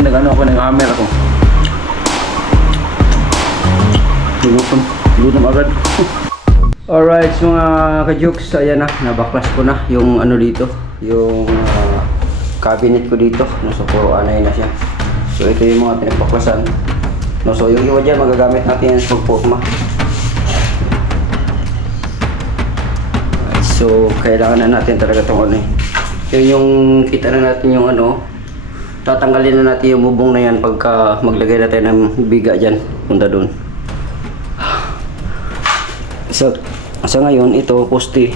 Kasi nag-ano ako, nag-hammer ako. Gutom. Gutom agad. Alright, so mga ka-jokes, ayan na, nabaklas ko na yung ano dito, yung ah, cabinet ko dito. No, so, puro anay na siya. So, ito yung mga pinagbaklasan. No, so, yung iwa dyan, magagamit natin yan sa. Alright, so, kailangan na natin talaga itong ano eh. Yun yung kita na natin yung ano, tatanggalin na natin yung bubong na yan pagka maglagay na tayo ng biga dyan, punta doon. So, sa ngayon, ito, poste.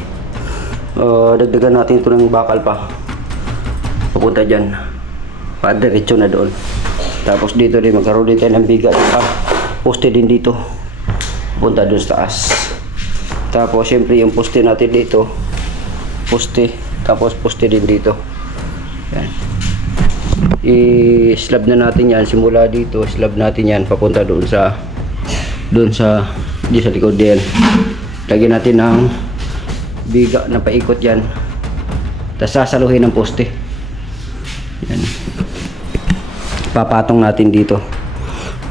Uh, dagdagan natin ito ng bakal pa. Papunta dyan. Padiretso na doon. Tapos dito din, magkaroon din tayo ng biga. Ah, poste din dito. Punta doon sa taas. Tapos, syempre, yung poste natin dito. Poste. Tapos, poste din dito. Yan. I-slab na natin yan. Simula dito, slab natin yan. Papunta doon sa doon sa di sa likod din. Lagyan natin ng biga na paikot yan. Tapos sasaluhin ng poste. Yan. Papatong natin dito.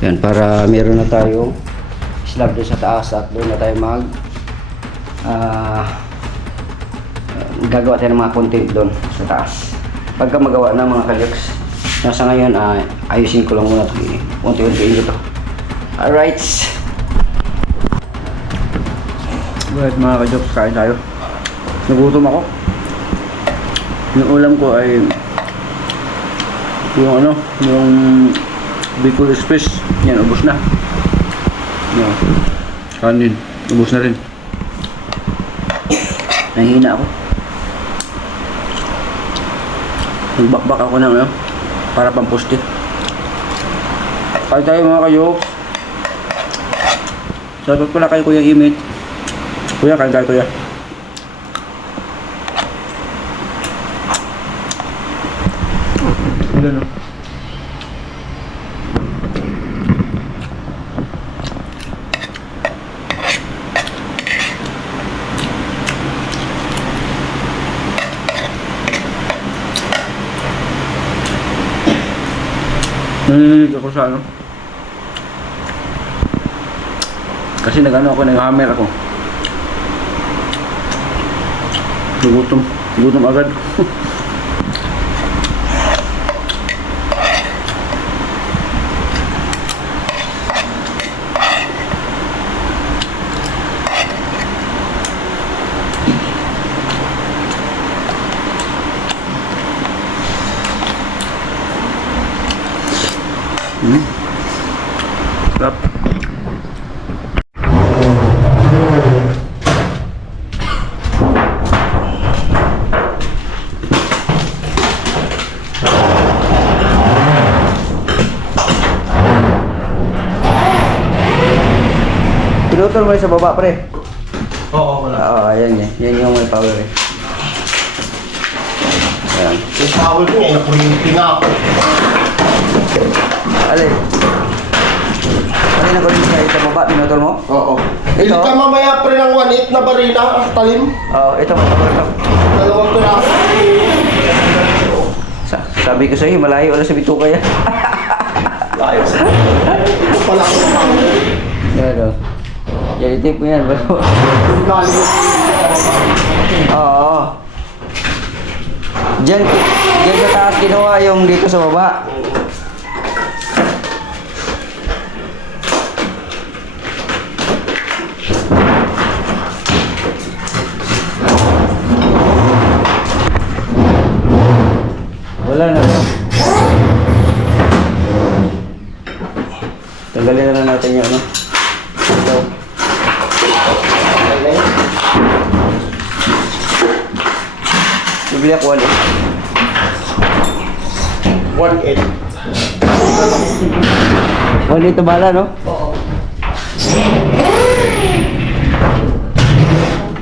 Yan, para meron na tayong slab doon sa taas at doon na tayo mag ah gagawa tayo ng mga content doon sa taas. Pagka magawa na mga kalyaks, nasa ngayon, ah, ayusin ko lang muna ito. Unti-untiin ko ito. Alright. Alright mga ka-jokes, kain tayo. Nagutom ako. Yung ulam ko ay yung ano, yung Bicol Express. Yan, ubos na. Yan. Kanin, ubos na rin. Nahihina ako. Nagbakbak ako ng ano, para pampusti. Kain tayo mga ka-jokes. Shoutout pala kay Kuya Imit. Kuya, kain tayo kuya. Naninig ako sa ano. Kasi nag-ano ako, nag-hammer ako. Gutom. Gutom agad. Pinutol mo yun sa baba, pre. Oo, wala. Oo, ayan yan. Yan yung may power eh. Ayan. Yung towel ko ngayon, kuryente nga ako. Alin? Alin ang kulit sa sa baba, pinutol mo? Oo. Ito? Bili ka mamaya pre ng 1.8 na barina, ang talim. Oo, ito ito. Dalawang piraso. Sa sabi ko sa iyo, malayo na sa bituka yan. Layo sa Ito pala ako ng power. Yan o. Yan, tip mo yan. bro. Oo. Diyan, diyan sa taas kinuha yung dito sa baba. Wala na. Tanggalin na lang natin yung ano. Ito. Bibili ako ulit. 1.8. Wala ito bala, no?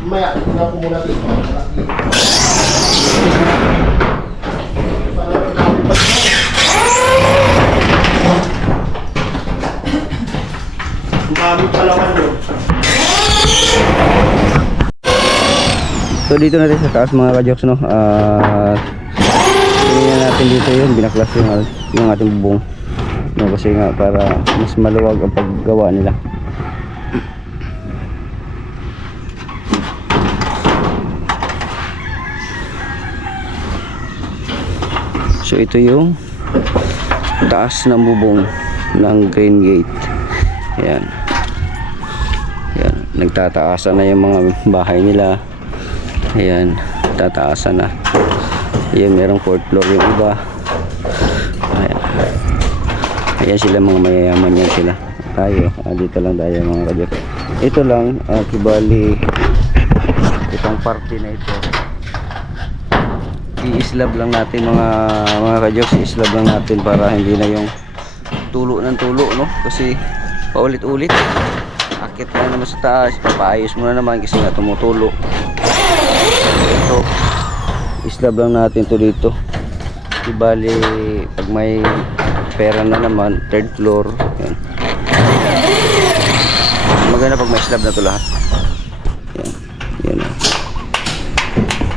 Maya, tingnan ko muna dito. Dami pa naman yun. So dito natin sa taas mga kajoks no. Ah tingnan natin dito yun, binaklas yung, yung ating bubong. No, kasi nga para mas maluwag ang paggawa nila. So ito yung taas ng bubong ng Green Gate. Ayan. Ayan. Nagtataasan na yung mga bahay nila. Ayan. Tataasan na. Ayan, merong fourth floor yung iba. Ayan. Sila mga mayayaman yan sila. Tayo, ah, dito lang tayo mga kadyok. Ito lang, ah, kibali itong party na ito i-slab lang natin mga mga kajoks i-slab lang natin para hindi na yung tulo ng tulo no kasi paulit-ulit akit ka naman sa taas papaayos mo na naman kasi nga tumutulo ito islab lang natin to dito di bali pag may pera na naman third floor. Yan. Maganda pag may slab na to lahat. Yan. Yan.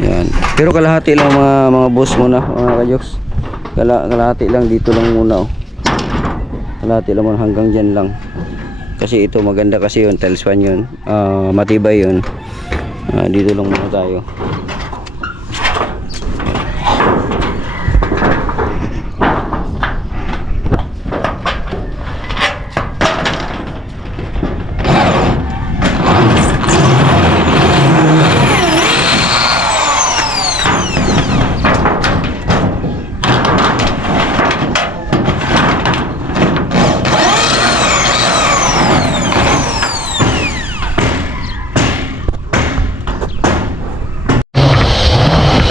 Yan. Pero kalahati lang mga mga boss muna mga kajoks. Kala, kalahati lang dito lang muna oh. Kalahati lang muna hanggang dyan lang. Kasi ito maganda kasi yun tiles fan yun. Ah, matibay yun. Ah, dito lang muna tayo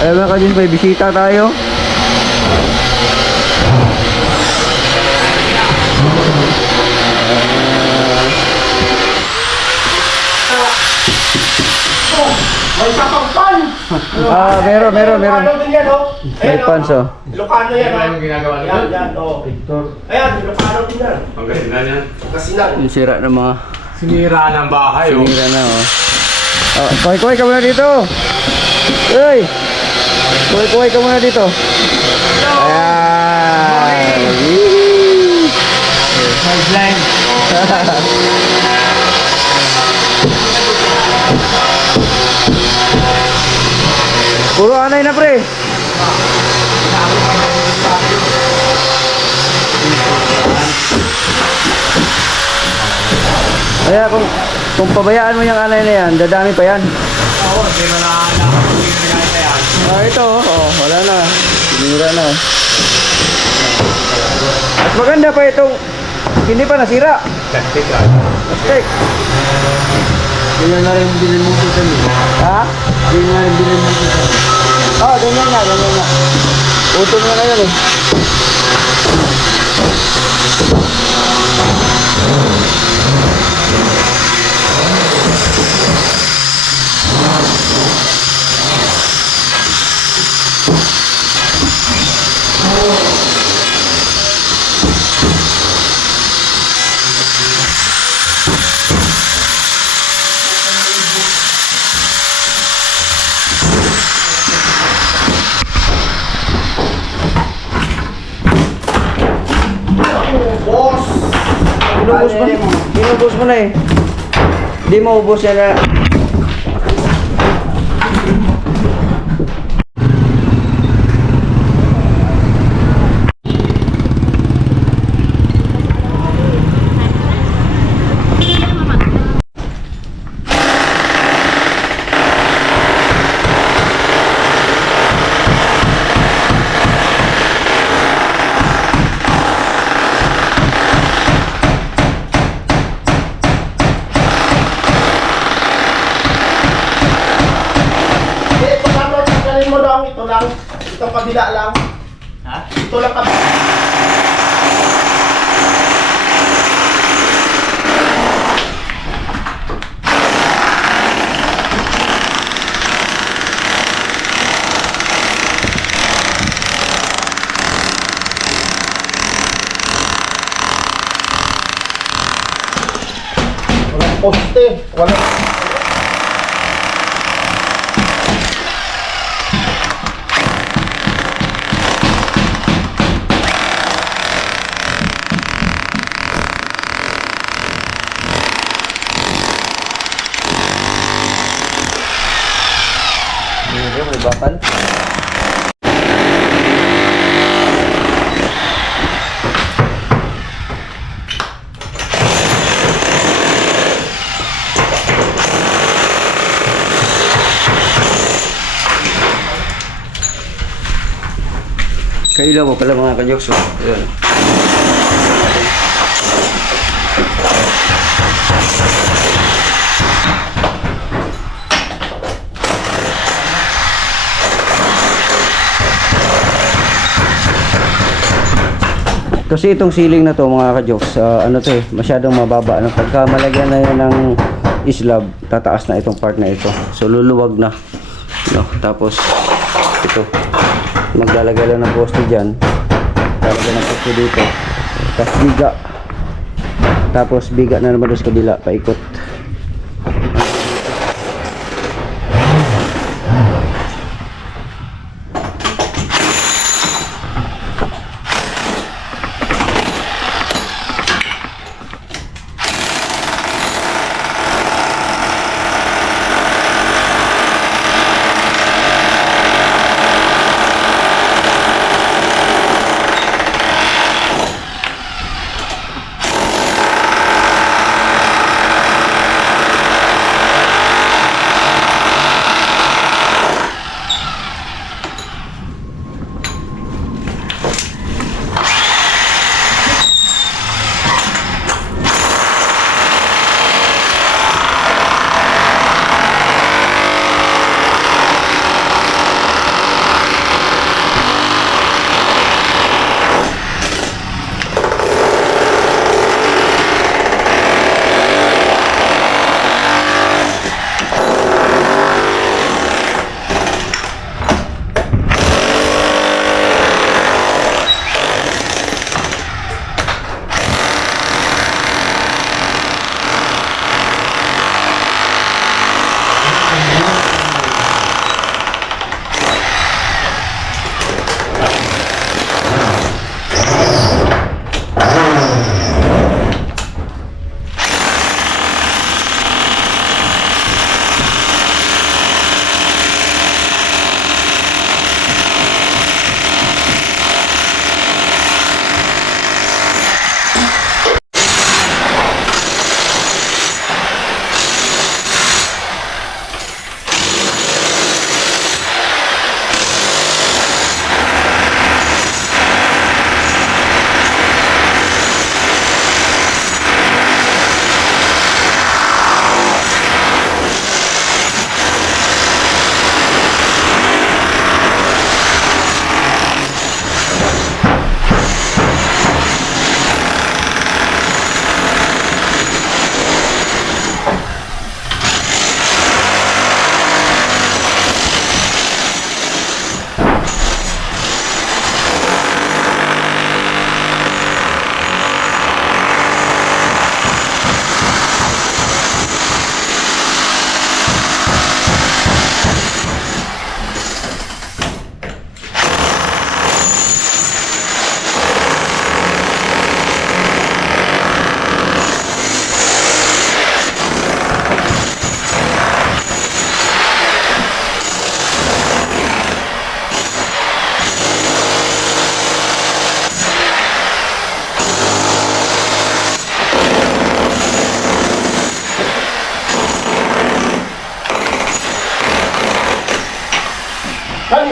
Alam mga kajin, may bisita tayo. May sakang pan! Ah, meron, meron, meron. Din yan, oh. May Ayan, pants, oh. Ilocano yan, oh. yung ginagawa nila? Yan, yan, oh. Ayan, Ilocano din yan. Ang ganda niya. Kasinan. Yung sira ng mga Sinira ng bahay. oh. sinira na, oh. Oh, kuhay, kuhay ka muna dito. Uy! Kuhay, kuhay ka muna dito. Ayan. Sideline. Puro anay na, pre. Kaya kung kung pabayaan mo yung anay na yan, dadami pa yan. Oo, hindi mo na. Ah, ito, oh, wala na. Sinira na. oh. At maganda pa itong hindi pa nasira. Plastic ah. Mistake. Ganyan na rin bilhin mo sa mo. Ha? Ganyan na rin bilhin mo sa Oo, oh, ganyan nga, ganyan nga. Utol nga na yan eh. Boss! Inubos mo, inubos mo na eh. Hindi mo ubos yan na. Kailaw mo pala mga kajoks. oh. Ayan. Kasi itong ceiling na to mga ka-jokes, ah, ano to eh, masyadong mababa. Ano, pagka malagyan na yan ng slab, tataas na itong part na ito. So luluwag na. No? Tapos ito, maglalagay lang ng poste dyan. Lalagay ng poste dito. Tapos biga. Tapos biga na naman doon sa kabila, paikot.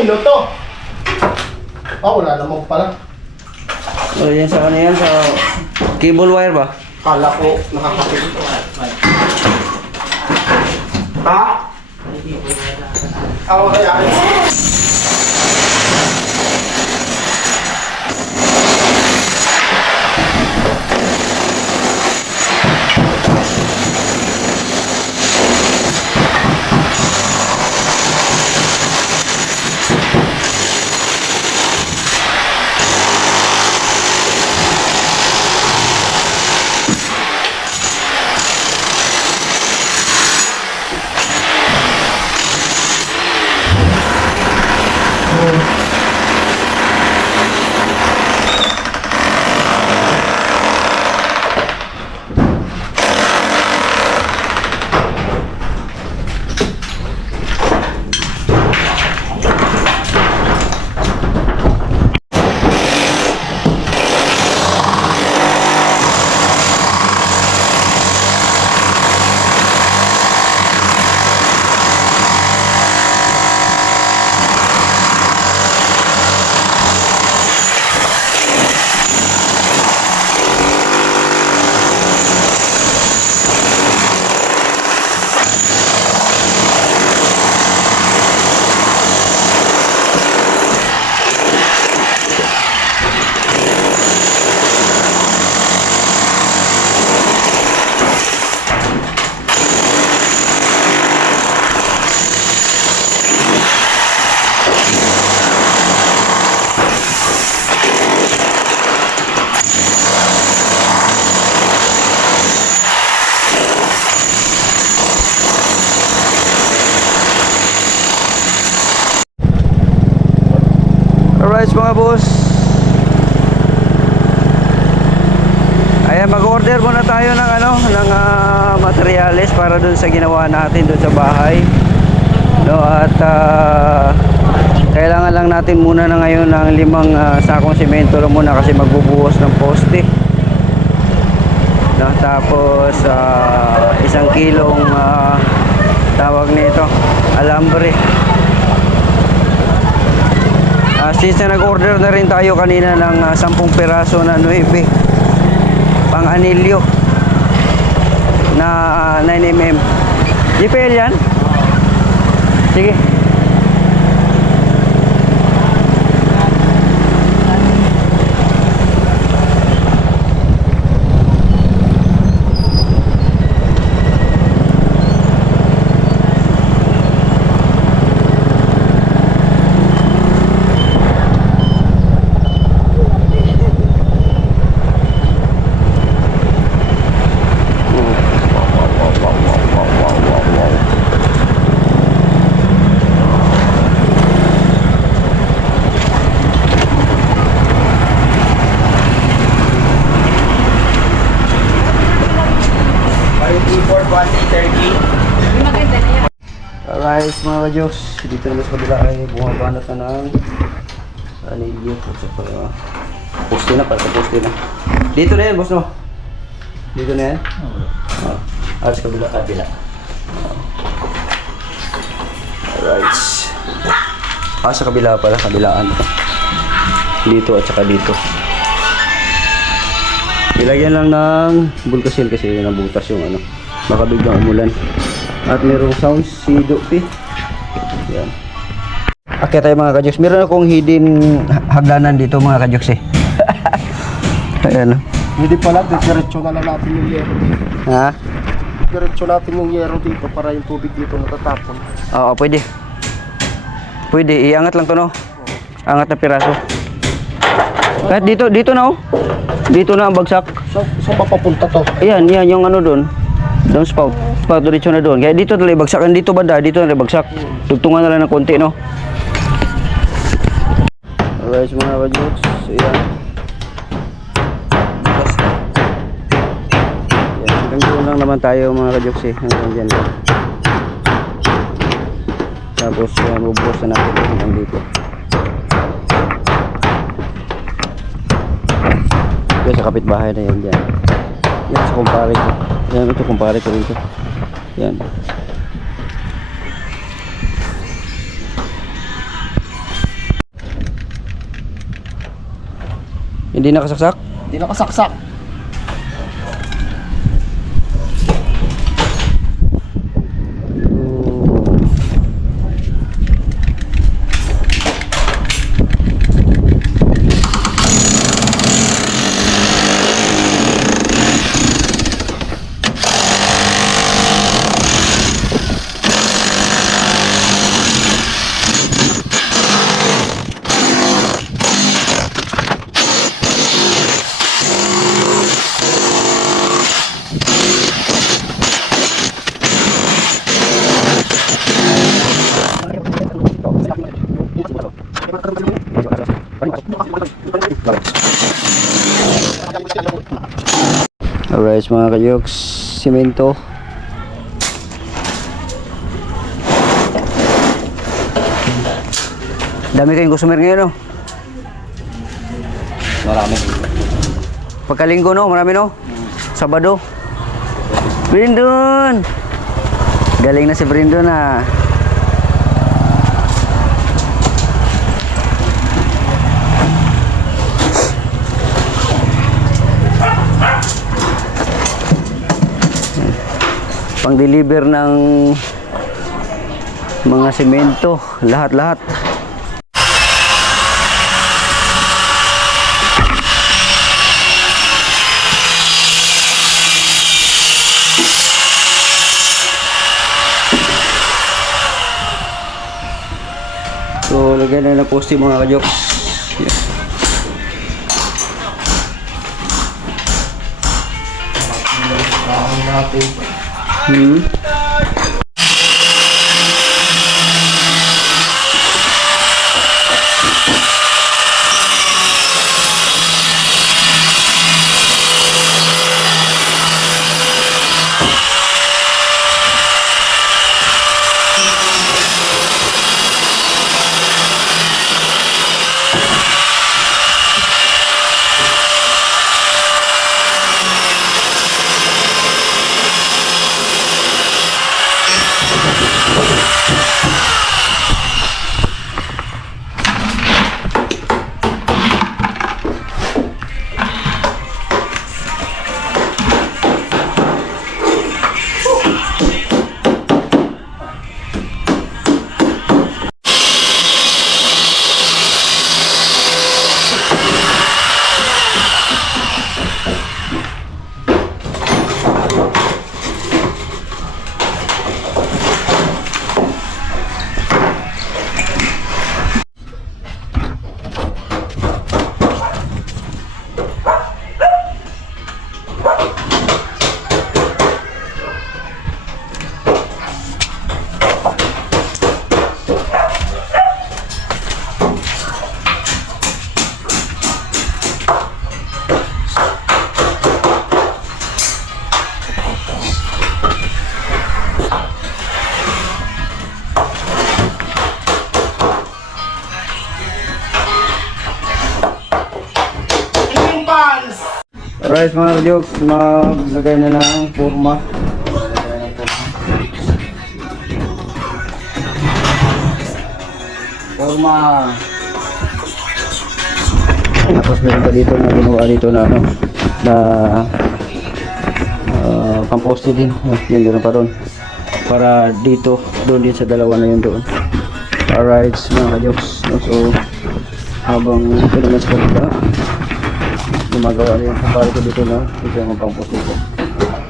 Kanino to? Ah, wala naman pala. O yan sa ano yan, sa cable wire ba? Kala ko nakakapit. Ha? Ako kaya. Alright sa ginawa natin dun sa bahay. No, at ah, kailangan lang natin muna na ngayon ng limang ah, sakong simento lang muna kasi magbubuhos ng poste. No, tapos ah, isang kilong ah, tawag nito, alambre. Ah, since na nag-order na rin tayo kanina ng ah, 10 piraso na 9 pang anilyo na ah, 9mm. GPL yan? Sige. Alright mga ka-jokes, dito naman sa kabila ay bumabanat na ng anilyo. Sa pala, poste na, para sa poste na. Dito na yan, boss no? Dito na yan? Oo. Ah, sa kabila. Kabila. Alright. Ah, sa kabila pala, kabilaan. Dito at saka dito. Ilagyan lang ng bulkasil kasi nabutas yung ano. Baka biglang umulan. At merong sounds si Dupi. Yan. Akit tayo mga kajoks. Meron akong hidden ha- hagdanan dito mga kajoks eh. Ayan. oh. Hindi pala, diretso na lang natin yung yero dito. Ha? Diretso natin yung yero dito para yung tubig dito natatapon. Oo, pwede. Pwede. Iangat lang to no. Angat na piraso. Kahit dito, dito na oh. Dito na ang bagsak. So, saan pa papunta to? Ayan, yan yung ano doon. Doon spout. Spout diretso na doon. Kaya dito na bagsak. Dito banda, dito na bagsak. Tugtungan na lang ng konti, no? Alright, mga ka-jokes. Ayan. Bukas. Ayan, hanggang doon lang naman tayo mga ka-jokes eh. Hanggang dyan lang. Tapos, uh, mabubukas na natin hanggang dito. Yan sa kapitbahay na yan dyan. Yan sa kumpare ko. Yan ito kumpare ko rito. Yan. Hindi nakasaksak? Hindi nakasaksak. Kayoks, simento. Dami kayong customer ngayon, no? Marami. Pagkalinggo, no? Marami, no? Sabado. Brindon! Galing na si Brindon, ah. Pang-deliver ng mga semento, lahat-lahat. So, lagyan na ng poste mga kajoks. Yeah. natin. 嗯。Alright mga kajoks, maglagay na ng forma. Forma. Tapos meron pa dito na ginawa dito na ano, na uh, pamposte din. Uh, yun, meron pa doon. Para dito, doon din sa dalawa na yun doon. Alright mga kajoks. So, habang ito naman sa kanila, gumagawa na yung kapal ko dito na ito yung pamposte ko.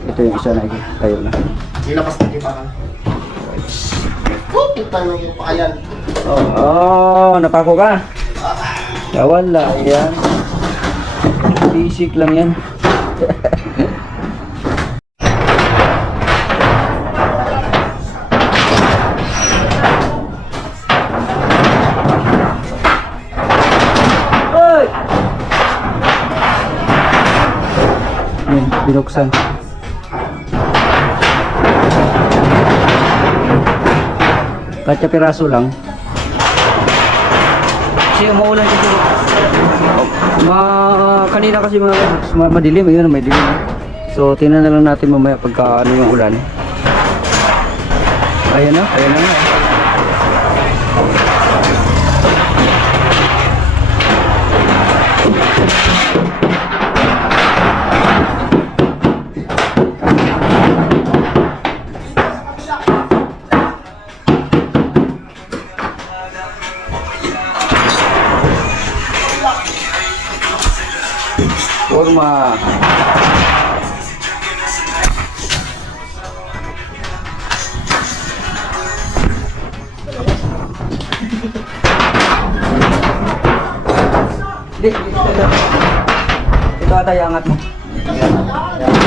Ito yung isa na tayo na. Nilapas na yung parang. Oh, nyo yung pakayan. Oh, oh napako ka? Ya wala, yan. Basic lang yan. Binuksan. Katya piraso lang. Kasi umuulan kasi. Ma kanina kasi mga ma madilim, yun may dilim. So tingnan na lang natin mamaya pagka ano yung ulan. Ayan na, ayan na nga. Forma. Di, ito, ito. Ito ata yung angat mo. Okay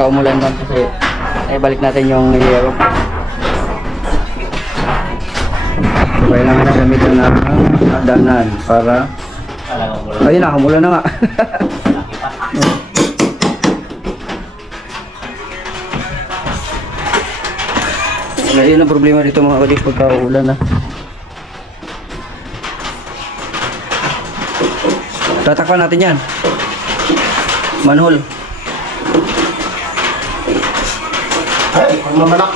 pagka umulan man kasi ay balik natin yung yero. Kailangan na gamitin na ang danan para ayun na, umulan na nga. Ayun ang problema dito mga kapatid pagka ulan na. Tatakpan natin yan. Manhole. Mamalak.